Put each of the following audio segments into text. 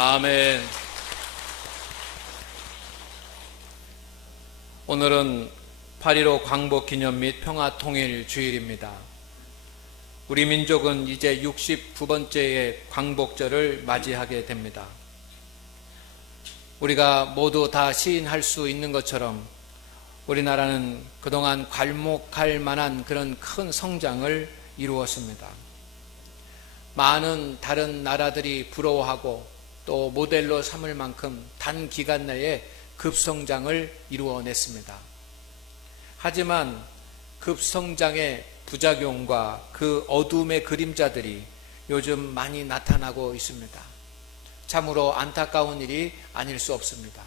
아멘. 오늘은 8.15 광복기념 및 평화통일 주일입니다. 우리 민족은 이제 69번째의 광복절을 맞이하게 됩니다. 우리가 모두 다 시인할 수 있는 것처럼 우리나라는 그동안 괄목할 만한 그런 큰 성장을 이루었습니다. 많은 다른 나라들이 부러워하고 또 모델로 삼을 만큼 단기간 내에 급성장을 이루어냈습니다. 하지만 급성장의 부작용과 그 어둠의 그림자들이 요즘 많이 나타나고 있습니다. 참으로 안타까운 일이 아닐 수 없습니다.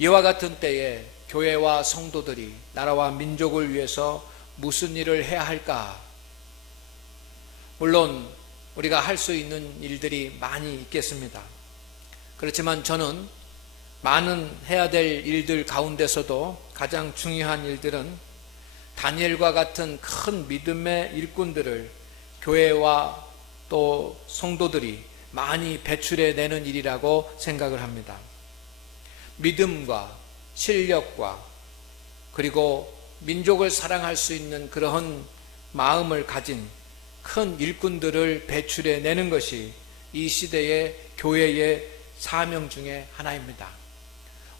이와 같은 때에 교회와 성도들이 나라와 민족을 위해서 무슨 일을 해야 할까? 물론 우리가 할 수 있는 일들이 많이 있겠습니다. 그렇지만 저는 많은 해야 될 일들 가운데서도 가장 중요한 일들은 다니엘과 같은 큰 믿음의 일꾼들을 교회와 또 성도들이 많이 배출해내는 일이라고 생각을 합니다. 믿음과 실력과 그리고 민족을 사랑할 수 있는 그러한 마음을 가진 큰 일꾼들을 배출해내는 것이 이 시대의 교회의 사명 중에 하나입니다.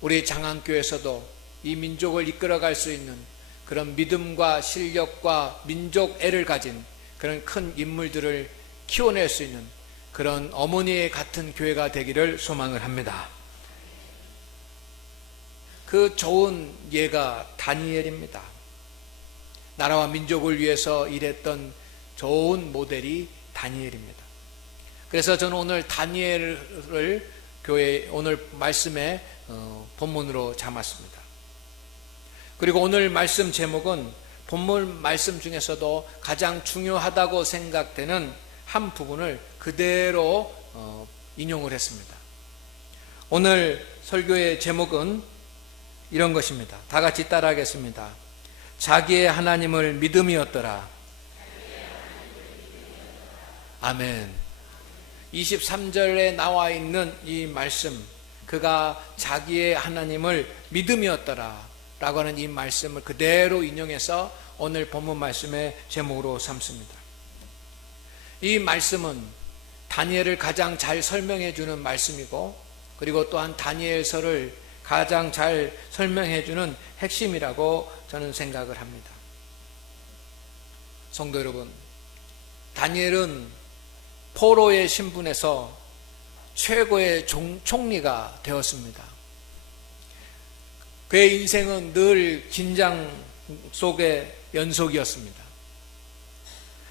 우리 장안교에서도 이 민족을 이끌어갈 수 있는 그런 믿음과 실력과 민족애를 가진 그런 큰 인물들을 키워낼 수 있는 그런 어머니의 같은 교회가 되기를 소망을 합니다. 그 좋은 예가 다니엘입니다. 나라와 민족을 위해서 일했던 좋은 모델이 다니엘입니다. 그래서 저는 오늘 다니엘을 교회 오늘 말씀의 본문으로 삼았습니다. 그리고 오늘 말씀 제목은 본문 말씀 중에서도 가장 중요하다고 생각되는 한 부분을 그대로 인용을 했습니다. 오늘 설교의 제목은 이런 것입니다. 다 같이 따라하겠습니다. 자기의 하나님을 믿음이었더라. 아멘. 23절에 나와 있는 이 말씀, 그가 자기의 하나님을 믿음이었더라 라고 하는 이 말씀을 그대로 인용해서 오늘 본문 말씀의 제목으로 삼습니다. 이 말씀은 다니엘을 가장 잘 설명해 주는 말씀이고, 그리고 또한 다니엘서를 가장 잘 설명해 주는 핵심이라고 저는 생각을 합니다. 성도 여러분, 다니엘은 포로의 신분에서 최고의 총리가 되었습니다. 그의 인생은 늘 긴장 속의 연속이었습니다.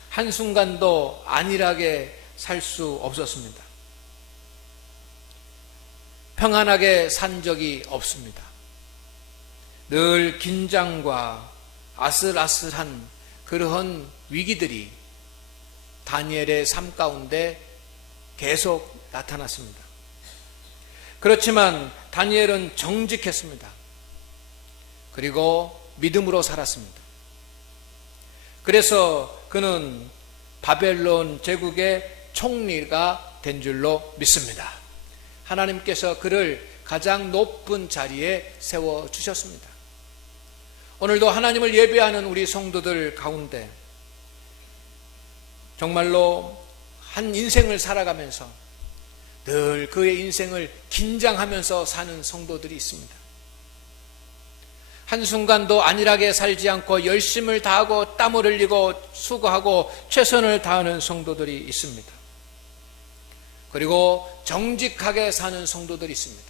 한순간도 안일하게 살 수 없었습니다. 평안하게 산 적이 없습니다. 늘 긴장과 아슬아슬한 그러한 위기들이 다니엘의 삶 가운데 계속 나타났습니다. 그렇지만 다니엘은 정직했습니다. 그리고 믿음으로 살았습니다. 그래서 그는 바벨론 제국의 총리가 된 줄로 믿습니다. 하나님께서 그를 가장 높은 자리에 세워주셨습니다. 오늘도 하나님을 예배하는 우리 성도들 가운데 정말로 한 인생을 살아가면서 늘 그의 인생을 긴장하면서 사는 성도들이 있습니다. 한순간도 안일하게 살지 않고 열심을 다하고 땀을 흘리고 수고하고 최선을 다하는 성도들이 있습니다. 그리고 정직하게 사는 성도들이 있습니다.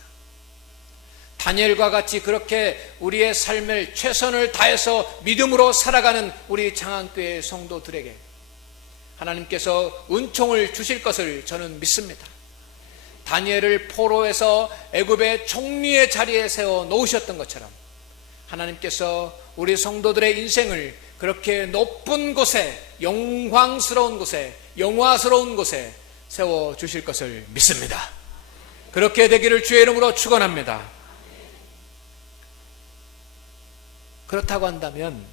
다니엘과 같이 그렇게 우리의 삶을 최선을 다해서 믿음으로 살아가는 우리 장안교회 성도들에게 하나님께서 은총을 주실 것을 저는 믿습니다. 다니엘을 포로에서 애굽의 총리의 자리에 세워 놓으셨던 것처럼 하나님께서 우리 성도들의 인생을 그렇게 높은 곳에, 영광스러운 곳에, 영화스러운 곳에 세워주실 것을 믿습니다. 그렇게 되기를 주의 이름으로 축원합니다. 그렇다고 한다면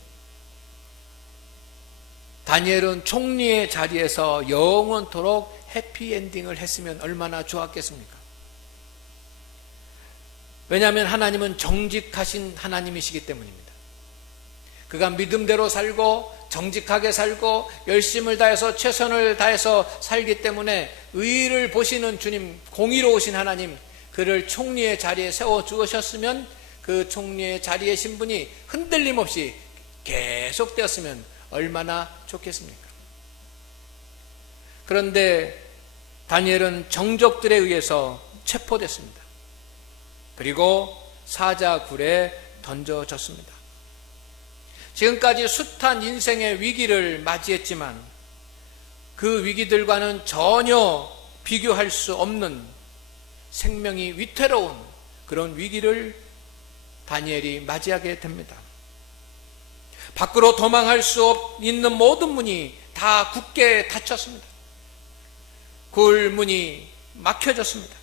다니엘은 총리의 자리에서 영원토록 해피엔딩을 했으면 얼마나 좋았겠습니까? 왜냐하면 하나님은 정직하신 하나님이시기 때문입니다. 그가 믿음대로 살고 정직하게 살고 열심을 다해서 최선을 다해서 살기 때문에 의의를 보시는 주님, 공의로우신 하나님, 그를 총리의 자리에 세워 주셨으면 그 총리의 자리의 신분이 흔들림 없이 계속되었으면 얼마나 좋겠습니까? 그런데 다니엘은 정적들에 의해서 체포됐습니다. 그리고 사자굴에 던져졌습니다. 지금까지 숱한 인생의 위기를 맞이했지만 그 위기들과는 전혀 비교할 수 없는 생명이 위태로운 그런 위기를 다니엘이 맞이하게 됩니다. 밖으로 도망할 수 있는 모든 문이 다 굳게 닫혔습니다. 굴문이 막혀졌습니다.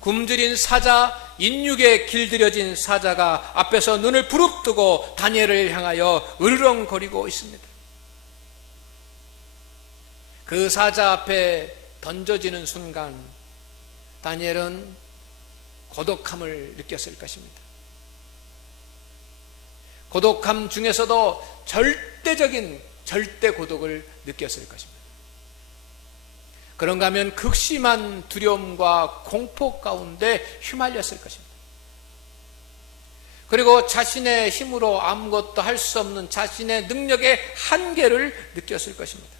굶주린 사자, 인육에 길들여진 사자가 앞에서 눈을 부릅뜨고 다니엘을 향하여 으르렁거리고 있습니다. 그 사자 앞에 던져지는 순간 다니엘은 고독함을 느꼈을 것입니다. 고독함 중에서도 절대적인 절대 고독을 느꼈을 것입니다. 그런가 하면 극심한 두려움과 공포 가운데 휘말렸을 것입니다. 그리고 자신의 힘으로 아무것도 할 수 없는 자신의 능력의 한계를 느꼈을 것입니다.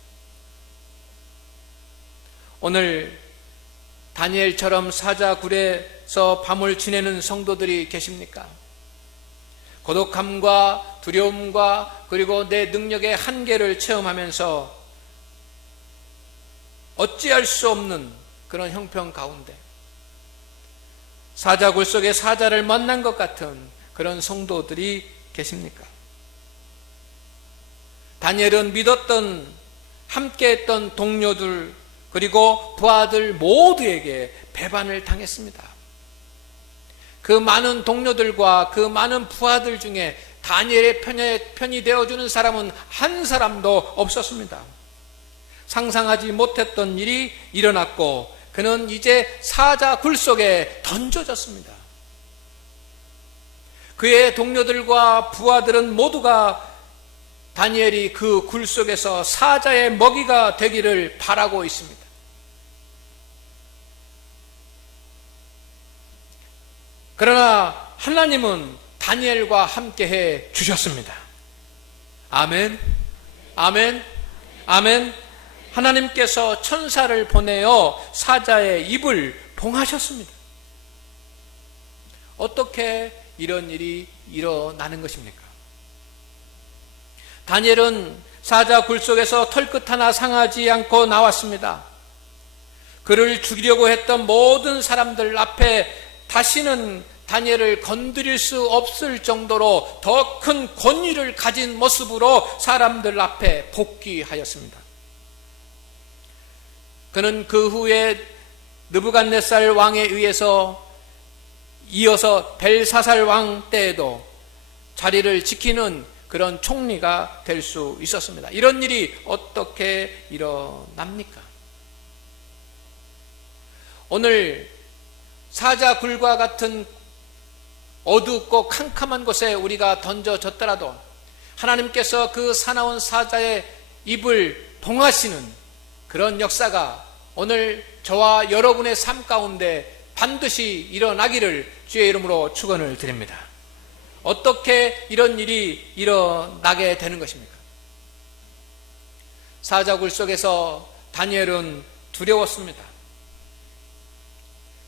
오늘 다니엘처럼 사자굴에서 밤을 지내는 성도들이 계십니까? 고독함과 두려움과 그리고 내 능력의 한계를 체험하면서 어찌할 수 없는 그런 형편 가운데 사자굴 속에 사자를 만난 것 같은 그런 성도들이 계십니까? 다니엘은 믿었던 함께했던 동료들 그리고 부하들 모두에게 배반을 당했습니다. 그 많은 동료들과 그 많은 부하들 중에 다니엘의 편이 되어주는 사람은 한 사람도 없었습니다. 상상하지 못했던 일이 일어났고 그는 이제 사자 굴 속에 던져졌습니다. 그의 동료들과 부하들은 모두가 다니엘이 그 굴 속에서 사자의 먹이가 되기를 바라고 있습니다. 그러나 하나님은 다니엘과 함께해 주셨습니다. 아멘, 아멘, 아멘. 하나님께서 천사를 보내어 사자의 입을 봉하셨습니다. 어떻게 이런 일이 일어나는 것입니까? 다니엘은 사자 굴 속에서 털끝 하나 상하지 않고 나왔습니다. 그를 죽이려고 했던 모든 사람들 앞에 다시는 다니엘을 건드릴 수 없을 정도로 더 큰 권위를 가진 모습으로 사람들 앞에 복귀하였습니다. 그는 그 후에 느부갓네살 왕에 의해서 이어서 벨사살 왕 때에도 자리를 지키는 그런 총리가 될 수 있었습니다. 이런 일이 어떻게 일어납니까? 오늘 사자굴과 같은 어둡고 캄캄한 곳에 우리가 던져졌더라도 하나님께서 그 사나운 사자의 입을 봉하시는 그런 역사가 오늘 저와 여러분의 삶 가운데 반드시 일어나기를 주의 이름으로 축원을 드립니다. 어떻게 이런 일이 일어나게 되는 것입니까? 사자굴 속에서 다니엘은 두려웠습니다.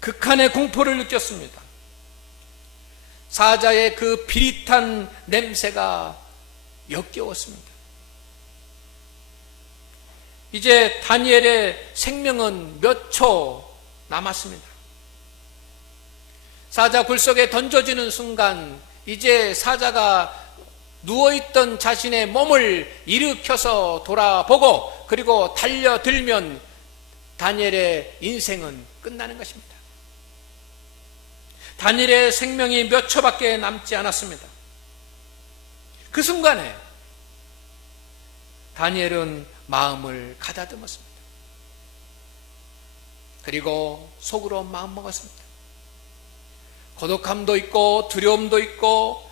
극한의 공포를 느꼈습니다. 사자의 그 비릿한 냄새가 역겨웠습니다. 이제 다니엘의 생명은 몇 초 남았습니다. 사자 굴 속에 던져지는 순간 이제 사자가 누워있던 자신의 몸을 일으켜서 돌아보고 그리고 달려들면 다니엘의 인생은 끝나는 것입니다. 다니엘의 생명이 몇 초밖에 남지 않았습니다. 그 순간에 다니엘은 마음을 가다듬었습니다. 그리고 속으로 마음먹었습니다. 고독함도 있고 두려움도 있고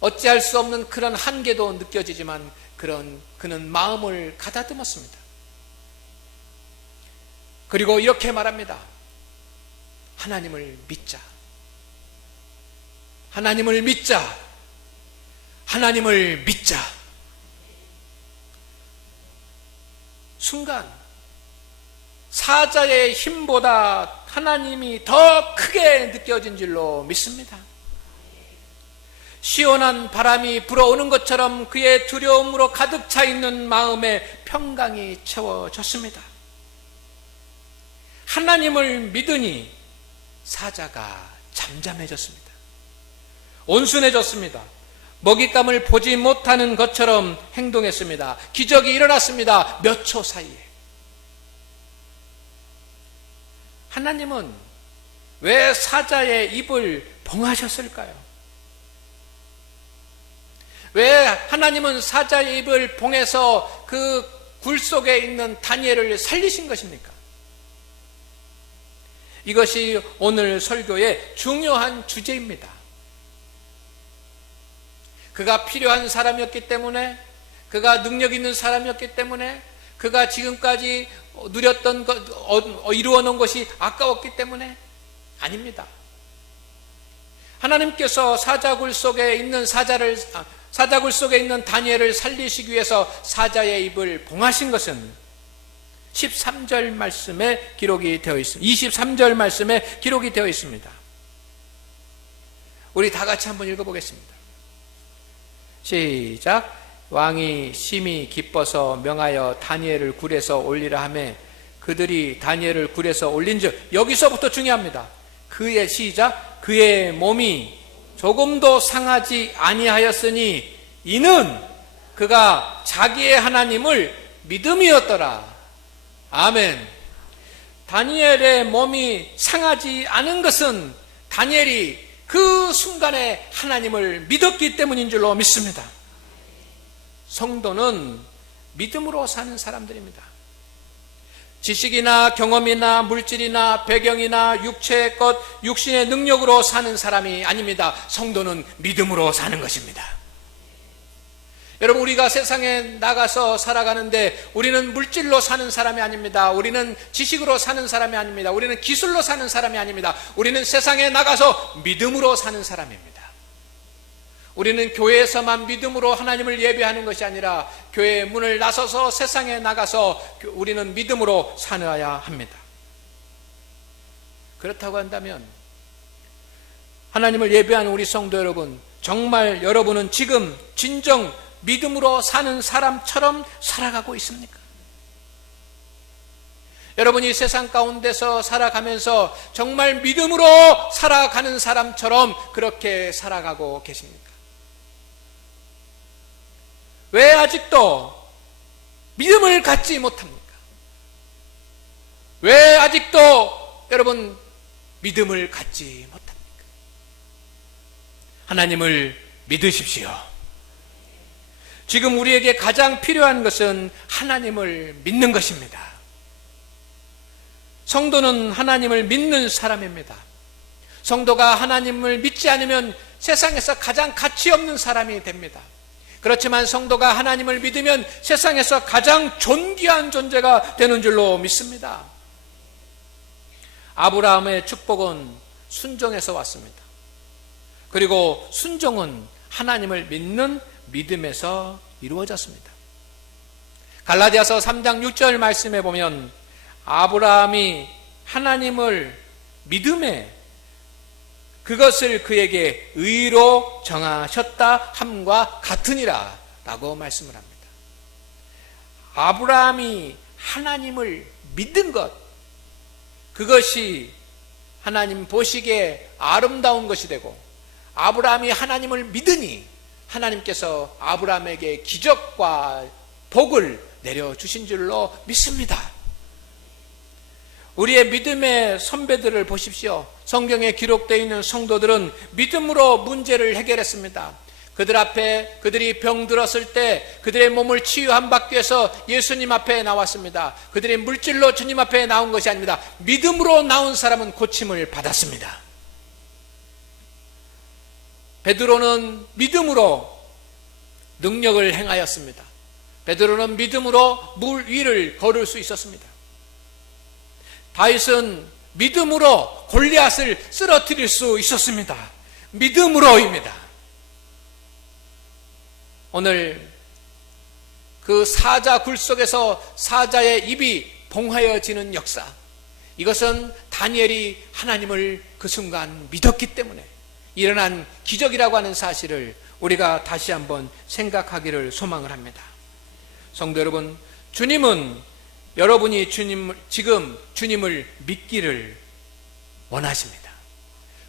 어찌할 수 없는 그런 한계도 느껴지지만 그는 마음을 가다듬었습니다. 그리고 이렇게 말합니다. 하나님을 믿자. 하나님을 믿자. 하나님을 믿자. 순간 사자의 힘보다 하나님이 더 크게 느껴진 줄로 믿습니다. 시원한 바람이 불어오는 것처럼 그의 두려움으로 가득 차 있는 마음에 평강이 채워졌습니다. 하나님을 믿으니 사자가 잠잠해졌습니다. 온순해졌습니다. 먹잇감을 보지 못하는 것처럼 행동했습니다. 기적이 일어났습니다. 몇 초 사이에. 하나님은 왜 사자의 입을 봉하셨을까요? 왜 하나님은 사자의 입을 봉해서 그 굴 속에 있는 다니엘을 살리신 것입니까? 이것이 오늘 설교의 중요한 주제입니다. 그가 필요한 사람이었기 때문에, 그가 능력 있는 사람이었기 때문에, 그가 지금까지 누렸던 것, 이루어 놓은 것이 아까웠기 때문에 아닙니다. 하나님께서 사자굴 속에 있는 다니엘을 살리시기 위해서 사자의 입을 봉하신 것은 13절 말씀에 기록이 되어 있습니다. 23절 말씀에 기록이 되어 있습니다. 우리 다 같이 한번 읽어보겠습니다. 시작. 왕이 심히 기뻐서 명하여 다니엘을 굴에서 올리라 하매 그들이 다니엘을 굴에서 올린즉, 여기서부터 중요합니다. 그의 몸이 조금도 상하지 아니하였으니 이는 그가 자기의 하나님을 믿음이었더라. 아멘. 다니엘의 몸이 상하지 않은 것은 다니엘이 그 순간에 하나님을 믿었기 때문인 줄로 믿습니다. 성도는 믿음으로 사는 사람들입니다. 지식이나 경험이나 물질이나 배경이나 육체의 것, 육신의 능력으로 사는 사람이 아닙니다. 성도는 믿음으로 사는 것입니다. 여러분, 우리가 세상에 나가서 살아가는데 우리는 물질로 사는 사람이 아닙니다. 우리는 지식으로 사는 사람이 아닙니다. 우리는 기술로 사는 사람이 아닙니다. 우리는 세상에 나가서 믿음으로 사는 사람입니다. 우리는 교회에서만 믿음으로 하나님을 예배하는 것이 아니라 교회의 문을 나서서 세상에 나가서 우리는 믿음으로 살아야 합니다. 그렇다고 한다면 하나님을 예배하는 우리 성도 여러분, 정말 여러분은 지금 진정 믿음으로 사는 사람처럼 살아가고 있습니까? 여러분이 세상 가운데서 살아가면서 정말 믿음으로 살아가는 사람처럼 그렇게 살아가고 계십니까? 왜 아직도 믿음을 갖지 못합니까? 왜 아직도 여러분 믿음을 갖지 못합니까? 하나님을 믿으십시오. 지금 우리에게 가장 필요한 것은 하나님을 믿는 것입니다. 성도는 하나님을 믿는 사람입니다. 성도가 하나님을 믿지 않으면 세상에서 가장 가치 없는 사람이 됩니다. 그렇지만 성도가 하나님을 믿으면 세상에서 가장 존귀한 존재가 되는 줄로 믿습니다. 아브라함의 축복은 순종에서 왔습니다. 그리고 순종은 하나님을 믿는 믿음에서 이루어졌습니다. 갈라디아서 3장 6절 말씀에 보면 아브라함이 하나님을 믿음에 그것을 그에게 의로 정하셨다 함과 같으니라 라고 말씀을 합니다. 아브라함이 하나님을 믿은 것, 그것이 하나님 보시기에 아름다운 것이 되고, 아브라함이 하나님을 믿으니 하나님께서 아브라함에게 기적과 복을 내려주신 줄로 믿습니다. 우리의 믿음의 선배들을 보십시오. 성경에 기록되어 있는 성도들은 믿음으로 문제를 해결했습니다. 그들 앞에 그들이 병들었을 때 그들의 몸을 치유함받기 위해서 예수님 앞에 나왔습니다. 그들의 물질로 주님 앞에 나온 것이 아닙니다. 믿음으로 나온 사람은 고침을 받았습니다. 베드로는 믿음으로 능력을 행하였습니다. 베드로는 믿음으로 물 위를 걸을 수 있었습니다. 다윗은 믿음으로 골리앗을 쓰러뜨릴 수 있었습니다. 믿음으로입니다. 오늘 그 사자 굴 속에서 사자의 입이 봉하여지는 역사, 이것은 다니엘이 하나님을 그 순간 믿었기 때문에 일어난 기적이라고 하는 사실을 우리가 다시 한번 생각하기를 소망을 합니다. 성도 여러분, 주님은 여러분이 지금 주님을 믿기를 원하십니다.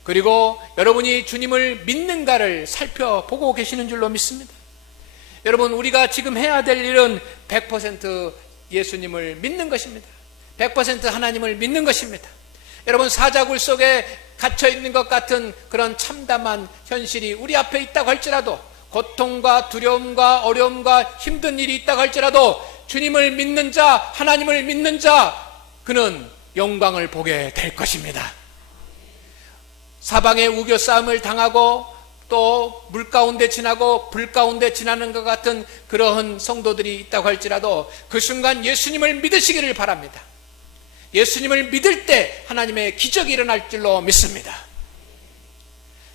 그리고 여러분이 주님을 믿는가를 살펴보고 계시는 줄로 믿습니다. 여러분, 우리가 지금 해야 될 일은 100% 예수님을 믿는 것입니다. 100% 하나님을 믿는 것입니다. 여러분, 사자굴 속에 갇혀 있는 것 같은 그런 참담한 현실이 우리 앞에 있다고 할지라도, 고통과 두려움과 어려움과 힘든 일이 있다고 할지라도 주님을 믿는 자, 하나님을 믿는 자, 그는 영광을 보게 될 것입니다. 사방에 우겨 싸움을 당하고 또 물 가운데 지나고 불 가운데 지나는 것 같은 그러한 성도들이 있다고 할지라도 그 순간 예수님을 믿으시기를 바랍니다. 예수님을 믿을 때 하나님의 기적이 일어날 줄로 믿습니다.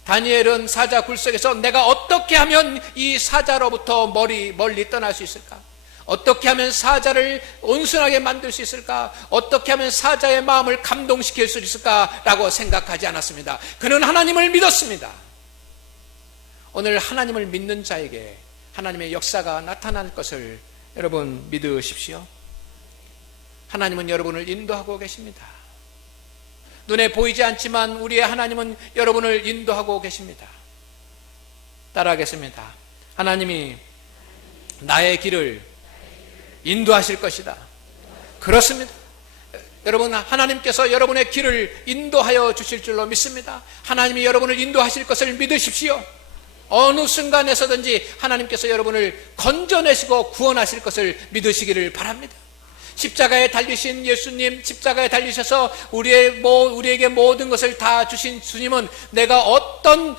다니엘은 사자 굴 속에서 내가 어떻게 하면 이 사자로부터 멀리 떠날 수 있을까? 어떻게 하면 사자를 온순하게 만들 수 있을까? 어떻게 하면 사자의 마음을 감동시킬 수 있을까라고 생각하지 않았습니다. 그는 하나님을 믿었습니다. 오늘 하나님을 믿는 자에게 하나님의 역사가 나타날 것을 여러분 믿으십시오. 하나님은 여러분을 인도하고 계십니다. 눈에 보이지 않지만 우리의 하나님은 여러분을 인도하고 계십니다. 따라하겠습니다. 하나님이 나의 길을 인도하실 것이다. 그렇습니다. 여러분, 하나님께서 여러분의 길을 인도하여 주실 줄로 믿습니다. 하나님이 여러분을 인도하실 것을 믿으십시오. 어느 순간에서든지 하나님께서 여러분을 건져내시고 구원하실 것을 믿으시기를 바랍니다. 십자가에 달리신 예수님, 십자가에 달리셔서 우리에게 모든 것을 다 주신 주님은 내가 어떤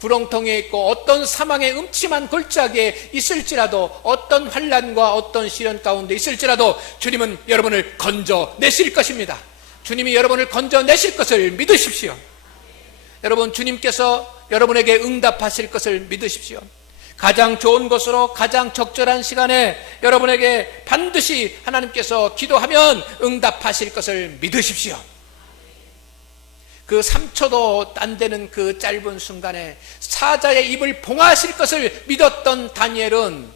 구렁텅이에 있고 어떤 사망의 음침한 골짜기에 있을지라도, 어떤 환난과 어떤 시련 가운데 있을지라도 주님은 여러분을 건져내실 것입니다. 주님이 여러분을 건져내실 것을 믿으십시오. 여러분, 주님께서 여러분에게 응답하실 것을 믿으십시오. 가장 좋은 것으로 가장 적절한 시간에 여러분에게 반드시 하나님께서 기도하면 응답하실 것을 믿으십시오. 그 3초도 안 되는 그 짧은 순간에 사자의 입을 봉하실 것을 믿었던 다니엘은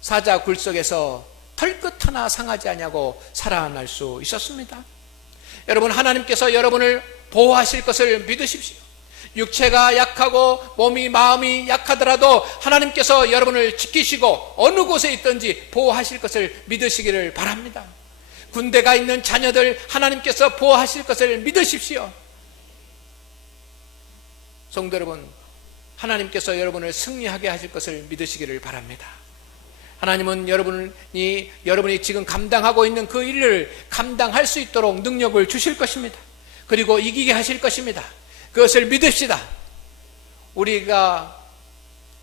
사자 굴 속에서 털끝 하나 상하지 아니하고 살아날 수 있었습니다. 여러분, 하나님께서 여러분을 보호하실 것을 믿으십시오. 육체가 약하고 마음이 약하더라도 하나님께서 여러분을 지키시고 어느 곳에 있든지 보호하실 것을 믿으시기를 바랍니다. 군대가 있는 자녀들 하나님께서 보호하실 것을 믿으십시오. 성도 여러분, 하나님께서 여러분을 승리하게 하실 것을 믿으시기를 바랍니다. 하나님은 여러분이 지금 감당하고 있는 그 일을 감당할 수 있도록 능력을 주실 것입니다. 그리고 이기게 하실 것입니다. 그것을 믿읍시다. 우리가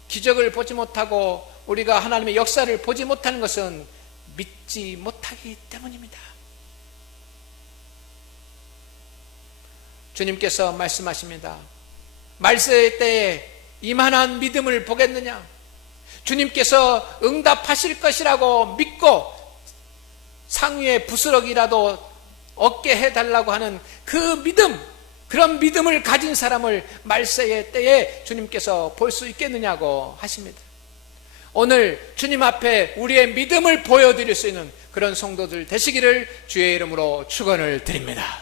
기적을 보지 못하고 우리가 하나님의 역사를 보지 못하는 것은 믿지 못하기 때문입니다. 주님께서 말씀하십니다. 말세의 때에 이만한 믿음을 보겠느냐? 주님께서 응답하실 것이라고 믿고 상위의 부스러기라도 얻게 해달라고 하는 그 믿음, 그런 믿음을 가진 사람을 말세의 때에 주님께서 볼 수 있겠느냐고 하십니다. 오늘 주님 앞에 우리의 믿음을 보여드릴 수 있는 그런 성도들 되시기를 주의 이름으로 축원을 드립니다.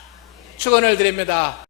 축원을 드립니다.